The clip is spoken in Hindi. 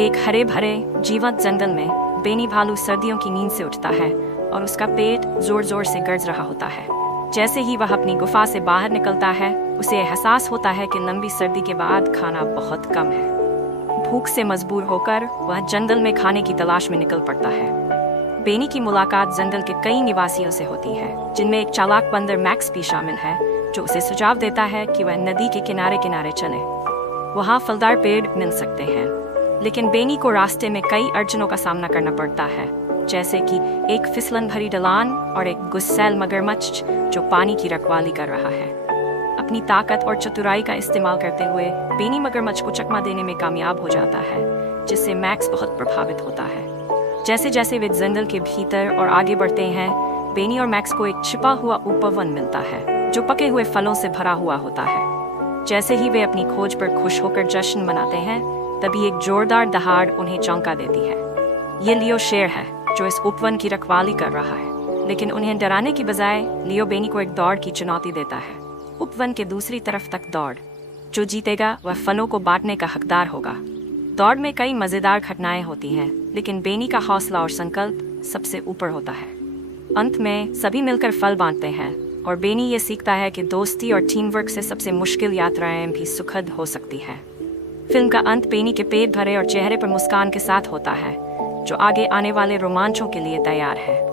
एक हरे भरे जीवंत जंगल में बेनी भालू सर्दियों की नींद से उठता है और उसका पेट जोर जोर से गर्ज रहा होता है। जैसे ही वह अपनी गुफा से बाहर निकलता है, उसे एहसास होता है कि लंबी सर्दी के बाद खाना बहुत कम है। भूख से मजबूर होकर वह जंगल में खाने की तलाश में निकल पड़ता है। बेनी की मुलाकात जंगल के कई निवासियों से होती है, जिनमें एक चालाक बंदर मैक्स भी शामिल है, जो उसे सुझाव देता है कि वह नदी के किनारे किनारे चले। वहाँ फलदार पेड़ मिल सकते हैं, लेकिन बेनी को रास्ते में कई अड़चनों का सामना करना पड़ता है, जैसे कि एक फिसलन भरी ढलान और एक गुस्सैल मगरमच्छ जो पानी की रखवाली कर रहा है। अपनी ताकत और चतुराई का इस्तेमाल करते हुए बेनी मगरमच्छ को चकमा देने में कामयाब हो जाता है, जिससे मैक्स बहुत प्रभावित होता है। जैसे जैसे वे जंगल के भीतर और आगे बढ़ते हैं, बेनी और मैक्स को एक छिपा हुआ उपवन मिलता है, जो पके हुए फलों से भरा हुआ होता है। जैसे ही वे अपनी खोज पर खुश होकर जश्न मनाते हैं, तभी एक जोरदार दहाड़ उन्हें चौंका देती है। ये लियो शेर है, जो इस उपवन की रखवाली कर रहा है, लेकिन उन्हें डराने की बजाय लियो बेनी को एक दौड़ की चुनौती देता है। उपवन के दूसरी तरफ तक दौड़। जो जीतेगा वह फलों को बांटने का हकदार होगा। दौड़ में कई मजेदार घटनाएं होती हैं, लेकिन बेनी का हौसला और संकल्प सबसे ऊपर होता है। अंत में सभी मिलकर फल बांटते हैं और बेनी ये सीखता है कि दोस्ती और टीम वर्क से सबसे मुश्किल यात्राएं भी सुखद हो सकती हैं। फिल्म का अंत बेनी के पेट भरे और चेहरे पर मुस्कान के साथ होता है, जो आगे आने वाले रोमांचों के लिए तैयार है।